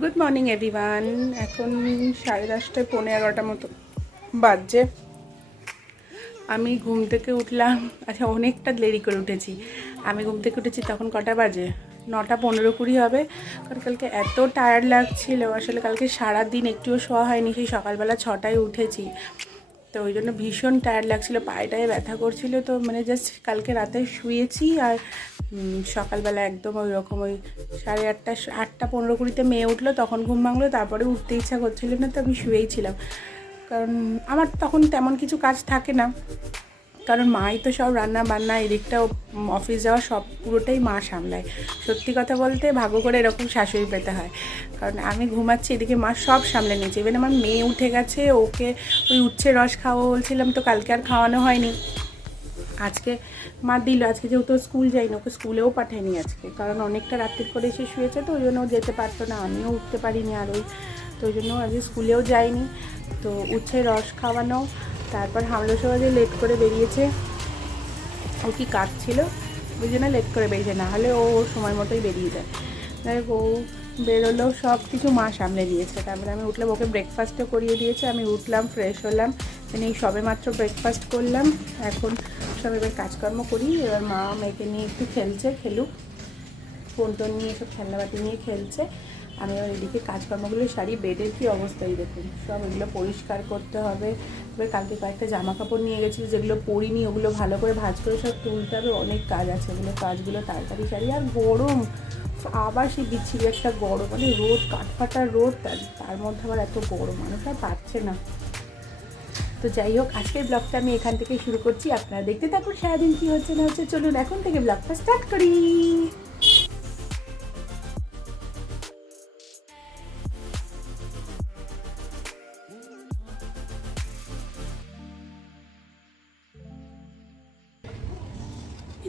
Good morning everyone. এখন 10:30 পৌনে 11টার মতো বাজছে। আমি ঘুম থেকে উঠলাম, আচ্ছা অনেকটা দেরি করে উঠেছি। আমি ঘুম থেকে উঠেছি তখন কটা বাজে, 9:15-20 হবে। কারণ কালকে এত টায়ার্ড লাগছিল, আসলে কালকে সারাদিন একটুও শোয়া হয়নি, সেই সকালবেলা 6টায় উঠেছি। তো ওই জন্য ভীষণ টায়ার্ড লাগছিলো, পায়েটায় ব্যথা করছিলো। তো মানে জাস্ট কালকে রাতে শুয়েছি আর সকালবেলা একদম ওই রকম ওই 8:30 8:15-20 মেয়ে উঠলো, তখন ঘুম ভাঙলো। তারপরে উঠতে ইচ্ছা করছিল না, তো আমি শুয়েই ছিলাম। কারণ আমার তখন তেমন কিছু কাজ থাকে না, কারণ মাই তো সব রান্না বান্না এদিকটা অফিস যাওয়া সব পুরোটাই মা সামলায়। সত্যি কথা বলতে ভাগ্য করে এরকম শাশুড়ি পেতে হয়, কারণ আমি ঘুমাচ্ছি এদিকে মা সব সামলে নিয়েছে। ইভেন আমার মেয়ে উঠে গেছে, ওকে ওই উচ্ছে রস খাওয়া বলছিলাম, তো কালকে আর খাওয়ানো হয়নি। আজকে মা দিল, আজকে যেহেতু স্কুল যাইনি, ওকে স্কুলেও পাঠায়নি আজকে, কারণ অনেকটা রাত্রির করে এসে শুয়েছে, তো ওই জন্য ও যেতে পারতো না, আমিও উঠতে পারিনি আর তো ওই জন্য আজকে স্কুলেও যাইনি। তো উচ্ছে রস খাওয়ানো, তারপর হামলো সবাই লেট করে বেরিয়েছে, ও কি কাজ ছিল ওই জন্য লেট করে বেরিয়েছে, না হলে ও ওর সময় মতোই বেরিয়ে যায়। যাই হোক, ও বেরোলেও সব কিছু মা সামলে দিয়েছে। তারপরে আমি উঠলাম, ওকে ব্রেকফাস্টও করিয়ে দিয়েছে। আমি উঠলাম, ফ্রেশ হলাম, এই সবে মাত্র ব্রেকফাস্ট করলাম। এখন সব এবার কাজকর্ম করি। এবার মা মেয়েকে নিয়ে একটু খেলছে, খেলুক, ফোন টোন নিয়ে সব খেলনাবাতি নিয়ে খেলছে। আমি এবার এদিকে কাজকর্মগুলো সারি। বেডের কী অবস্থায় দেখুন, সব এগুলো পরিষ্কার করতে হবে। এবার কালকে কয়েকটা জামা কাপড় নিয়ে গেছিলো, যেগুলো পরিনি, ওগুলো ভালো করে ভাঁজ করে সব তুলতে হবে। অনেক কাজ আছে, ওগুলো কাজগুলো তাড়াতাড়ি সারি। আর গরম, আবার সেই বিচ্ছিরি একটা গরম, মানে রোদ, কাঠফাটা রোদ, তার মধ্যে আবার এত গরম, মানুষ আর পারছে না। তো যাই হোক, আজকের ব্লগটা আমি এখান থেকে শুরু করছি। আপনারা দেখতে থাকুন সারাদিন কী হচ্ছে না হচ্ছে। চলুন এখন থেকে ব্লগটা স্টার্ট করি।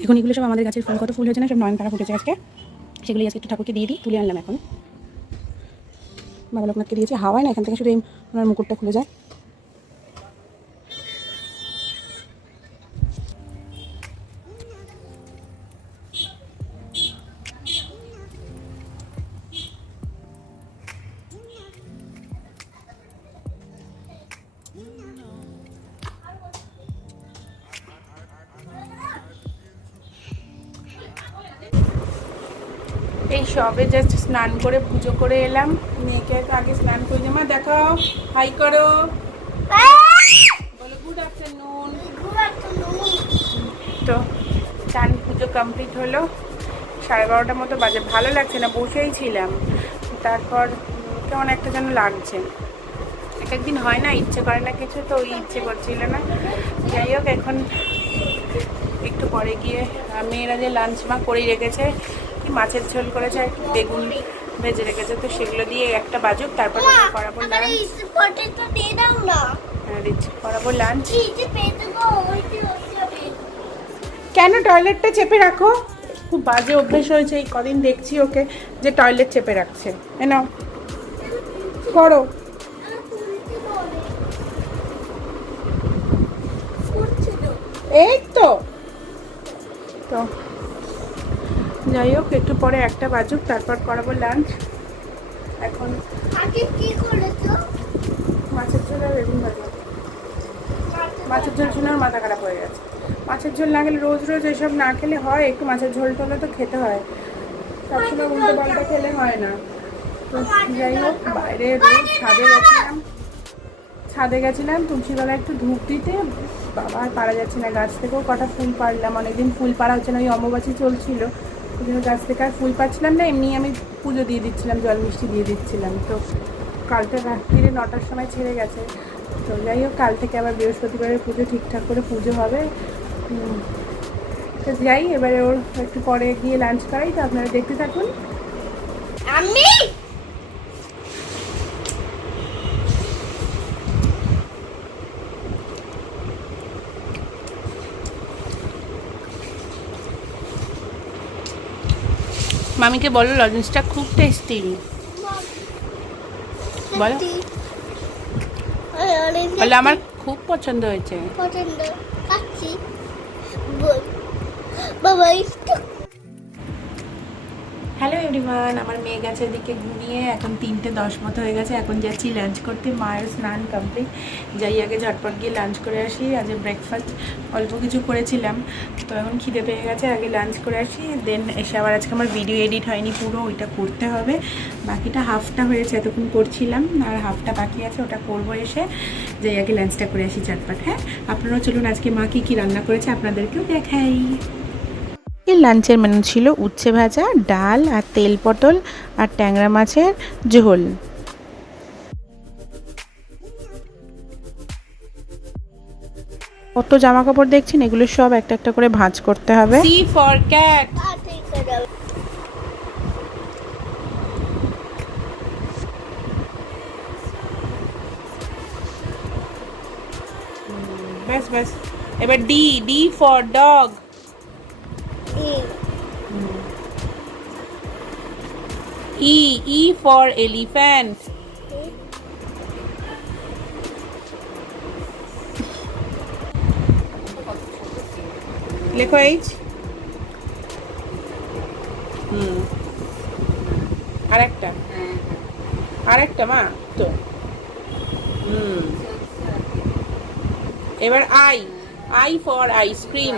এখন এগুলো সব আমাদের গাছের ফুল, কত ফুল হয়েছে না, সব নয়নতারা ফুটেছে আজকে। সেগুলোই আজকে একটু ঠাকুরকে দিয়ে দিই, তুলে আনলাম। এখন বাবা লোকনাথকে দিয়েছি, হাওয়ায় না এখান থেকে শুধু এই ওনার মুকুটটা খুলে যায়। এই সবে জাস্ট স্নান করে পুজো করে এলাম। মেয়েকে তো আগে স্নান করে দিই। মা দেখাও, হাই করো, বলো গুড আফটারনুন। তো স্নান পুজো কমপ্লিট হলো, 12:30টার মতো বাজে। ভালো লাগছে না, বসেই ছিলাম। তারপর কেমন একটা যেন লাগছে, এক একদিন হয় না, ইচ্ছে করে না কিছু, তো ওই ইচ্ছে করছিল না। যাই হোক, এখন একটু পরে গিয়ে মেয়েরা যে লাঞ্চ মা করেই রেখেছে, কি মাছের ঝোল করেছে আর বেগুন ভেজে রেখেছে, তো সেগুলো দিয়ে একটা বাজুক, তারপর করাবো লাঞ্চ। হ্যাঁ দিচ্ছি, করাবো লাঞ্চ। কেন টয়লেটটা চেপে রাখো? খুব বাজে অভ্যেস হয়েছে এই কদিন, দেখছি ওকে যে টয়লেট চেপে রাখছে। নাও করো। এই তো তো যাই হোক, একটু পরে একটা বাজুক, তারপর করাবো লাঞ্চ। এখন মাছের ঝোল আর বেগুন ভাজা। মাছের ঝোল শুনে আর মাথা খারাপ হয়ে গেছে। মাছের ঝোল না খেলে, রোজ রোজ এসব না খেলে হয়, একটু মাছের ঝোল টোলে তো খেতে হয়, সবসময় উল্টো পাল্টা খেলে হয় না। তো যাই হোক, বাইরে রোজ ছাদে গেছিলাম তুলসীতলা একটু ধূপ দিতে। বাবা আর পারা যাচ্ছে না, গাছ থেকেও কটা ফুল পারলাম, অনেকদিন ফুল পাড়া হচ্ছে না, ওই অমাবাসী চলছিল, ওই জন্য গাছ থেকে আর ফুল পাচ্ছিলাম না। এমনি আমি পুজো দিয়ে দিচ্ছিলাম, জল মিষ্টি দিয়ে দিচ্ছিলাম। তো কালকে রাত্রিরে 9টার সময় ছেড়ে গেছে। তো যাই হোক, কাল থেকে আবার বৃহস্পতিবারের পুজো ঠিকঠাক করে পুজো হবে। তো যাই, এবারে ওর একটু পরে গিয়ে লাঞ্চ করাই, তো আপনারা দেখতে থাকুন। আমি মামিকে বলো লজেন্সটা খুব টেস্টি, বলো বলো আমার খুব পছন্দ হয়েছে। হ্যালো এভরিওয়ান, আমার মেয়ে গেছে এদিকে ঘুমিয়ে। এখন 3:10 মতো হয়ে গেছে। এখন যাচ্ছি লাঞ্চ করতে। মায়ের স্নান কমপ্লিট, যাই আগে ঝটপট গিয়ে লাঞ্চ করে আসি। আজ ব্রেকফাস্ট অল্প কিছু করেছিলাম, তো এখন খিদে পেয়ে গেছে, আগে লাঞ্চ করে আসি। দেন এসে আবার আজকে আমার ভিডিও এডিট হয়নি পুরো, ওইটা করতে হবে। বাকিটা হাফটা হয়েছে, এতক্ষণ করছিলাম, আর হাফটা বাকি আছে, ওটা করবো এসে। যাই আগে লাঞ্চটা করে আসি ঝটপট। হ্যাঁ, আপনারাও চলুন আজকে মা কী রান্না করেছে আপনাদেরকেও দেখাই। এর লাঞ্চের মেনু ছিল উচ্ছে ভাজা, ডাল আর তেল পটল আর ট্যাংরা মাছের ঝোল। কত জামা কাপড় দেখছেন, এগুলো সব একটা একটা করে ভাঁজ করতে হবে। C for cat. ব্যাস ব্যাস, এবার D, D for dog. E, E for elephant. লেখো H। আরেকটা, আরেকটা মা তো। এবার I, I for আইসক্রিম।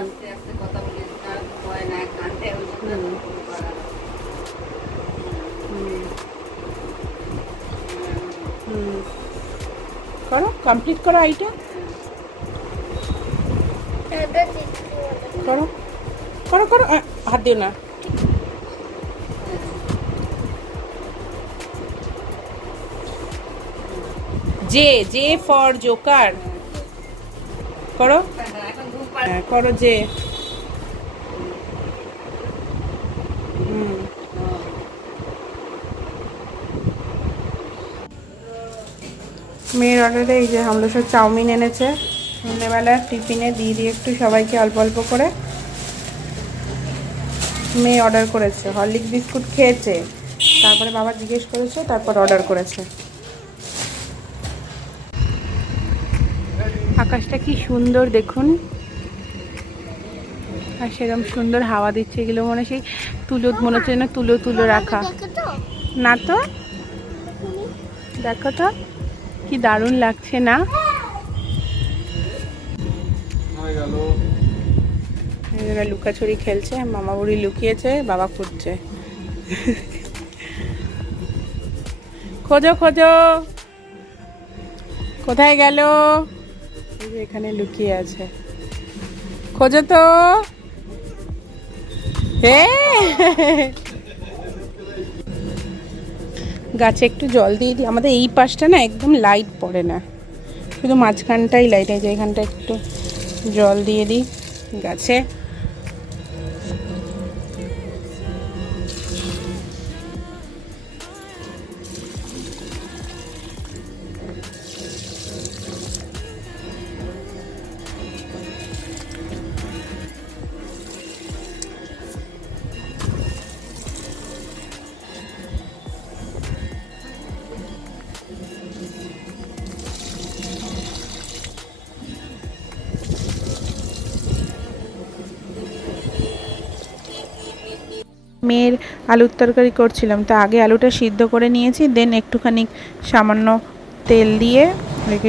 করো, কমপ্লিট করো আইটা। করো করো করো, হাত দিও না। J, J for Joker. করো, করো জে। মেয়ের অর্ডারে এই যে আমরা সব চাউমিন এনেছে সন্ধ্যেবেলা টিফিনে দিয়ে দিয়ে একটু সবাইকে অল্প অল্প করে। মেয়ে অর্ডার করেছে, হরলিক্স বিস্কুট খেয়েছে, তারপরে বাবা জিজ্ঞেস করেছে, তারপর অর্ডার করেছে। আকাশটা কি সুন্দর দেখুন, আর সেরকম সুন্দর হাওয়া দিচ্ছে। এগুলো মনে সেই তুলো, মনে হচ্ছে না তুলো তুলো রাখা। না তো, দেখো তো কি দারুণ লাগছে না। লুকাচুরি খেলছে, মামা বুড়ি লুকিয়েছে, বাবা খুঁজছে। খোঁজো খোঁজো, কোথায় গেল? এখানে লুকিয়ে আছে, খোঁজো তো। গাছে একটু জল দিয়ে দিই। আমাদের এই পাশটা না একদম লাইট পড়ে না, শুধু মাঝখানটাই লাইট আছে। এখানটা একটু জল দিয়ে দিই গাছে। মেয়ের আলুর তরকারি করছিলাম, তো আগে আলুটা সিদ্ধ করে নিয়েছি, দেন একটুখানি সামান্য তেল দিয়ে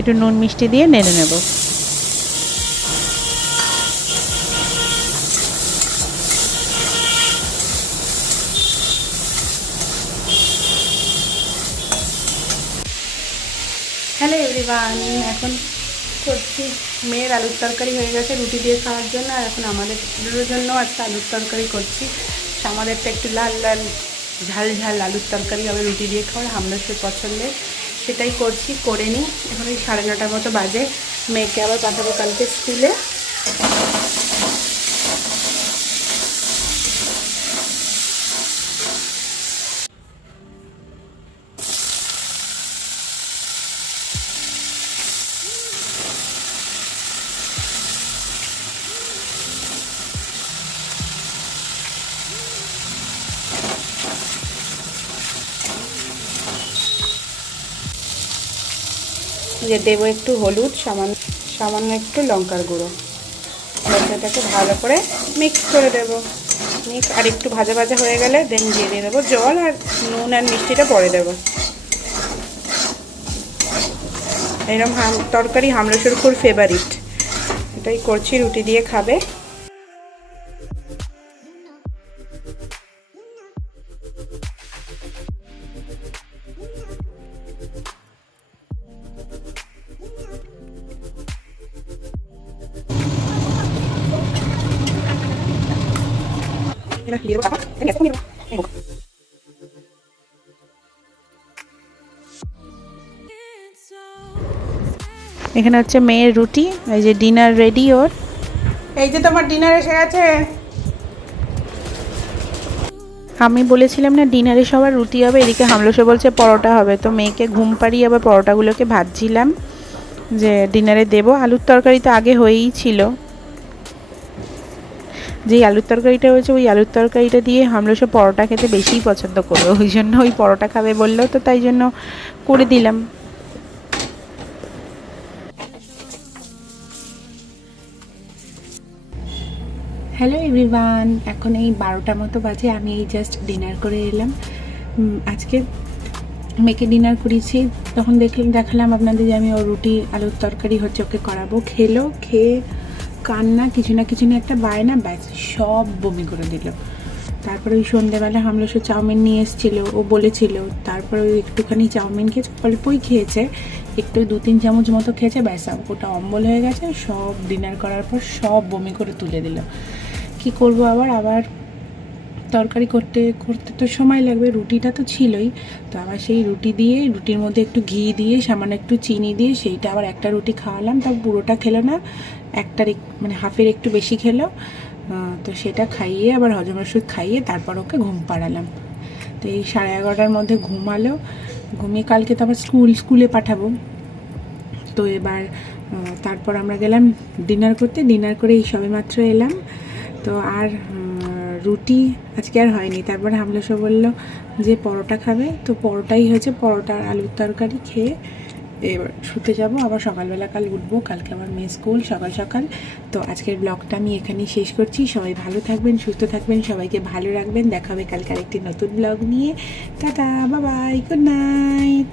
একটু নুন মিষ্টি দিয়ে নেড়ে নেব। হ্যালো এভরিওয়ান, এখন করছি মেয়ের আলুর তরকারি হয়ে গেছে রুটি দিয়ে খাওয়ার জন্য, আর এখন আমাদের জন্য আজকে আলুর তরকারি করছি। আমাদেরটা একটু লাল লাল ঝাল ঝাল আলুর তরকারি হবে রুটি দিয়ে খাওয়ার, আমরা সে পছন্দের, সেটাই করছি। করে নিই। এখন এই 9:30 মতো বাজে, মেয়েকে আবার পাঠাবো কালকে স্কুলে। যে দেবো একটু হলুদ, সামান্য সামান্য একটু লঙ্কার গুঁড়ো, এটাকে ভালো করে মিক্স করে দেবো। নিয়ে আর একটু ভাজা ভাজা হয়ে গেলে দেন দিয়ে দিয়ে দেবো জল, আর নুন আর মিষ্টিটা পরে দেবো। এরকম তরকারি হামলসুর খুব ফেভারিট, এটাই করছি, রুটি দিয়ে খাবে। এখানে হচ্ছে মেয়ের রুটি, এই যে ডিনার রেডি ওর। এই যে তোমার ডিনার এসে গেছে। আমি বলেছিলাম না ডিনারে সবার রুটি হবে, এদিকে হামলসে বলছে পরোটা হবে, তো মেয়েকে ঘুম পাড়িয়ে আবার পরোটাগুলোকে ভাজছিলাম যে ডিনারে দেবো। আলুর তরকারি তো আগে হয়েই ছিল, যেই আলুর তরকারিটা হয়েছে ওই আলুর তরকারিটা দিয়ে হামলসে পরোটা খেতে বেশিই পছন্দ করবে, ওই জন্য ওই পরোটা খাবে বললো, তো তাই জন্য করে দিলাম। হ্যালো এভরিওয়ান, এখন এই 12টা মতো বাজে, আমি এই জাস্ট ডিনার করে এলাম। আজকে মেয়েকে ডিনার করিয়েছি, তখন দেখালাম আপনাদের যে আমি ওর রুটি আলুর তরকারি হচ্ছে ওকে করাবো। খেলো, খেয়ে কান্না, কিছু না কিছু নিয়ে একটা বায়না, ব্যাস সব বমি করে দিল। তারপরে ওই সন্ধ্যেবেলা হামলসে চাউমিন নিয়ে এসেছিলো, ও বলেছিল, তারপরে ওই একটুখানি চাউমিন খেয়েছে, অল্পই খেয়েছে, একটু 2-3 চামচ মতো খেয়েছে, ব্যাস ওটা অম্বল হয়ে গেছে, সব ডিনার করার পর সব বমি করে তুলে দিল। কি করব, আবার তরকারি করতে করতে তো সময় লাগবে, রুটিটা তো ছিলই, তো আবার সেই রুটি দিয়ে, রুটির মধ্যে একটু ঘি দিয়ে সামান্য একটু চিনি দিয়ে সেইটা আবার একটা রুটি খাওয়ালাম, তার পুরোটা খেলো না, একটার মানে হাফের একটু বেশি খেলো, তো সেটা খাইয়ে আবার হজম ওষুধ খাইয়ে তারপর ওকে ঘুম পাড়ালাম। তো এই 11:30টার মধ্যে ঘুমালো, ঘুমিয়ে কালকে তো আবার স্কুলে পাঠাবো। তো এবার তারপর আমরা গেলাম ডিনার করতে, ডিনার করে এই সবেমাত্র এলাম। তো আর রুটি আজকে আর হয়নি। তারপরে হামলসা বললো যে পরোটা খাবে, তো পরোটাই হয়েছে, পরোটা আর আলুর তরকারি খেয়ে এবার শুতে যাব। আবার সকালবেলা কাল উঠবো, কালকে আমার মেয়ে স্কুল সকাল সকাল। তো আজকের ব্লগটা আমি এখানেই শেষ করছি। সবাই ভালো থাকবেন, সুস্থ থাকবেন, সবাইকে ভালো রাখবেন। দেখা হবে কালকে আরেকটি নতুন ব্লগ নিয়ে। Tata, bye bye, good night.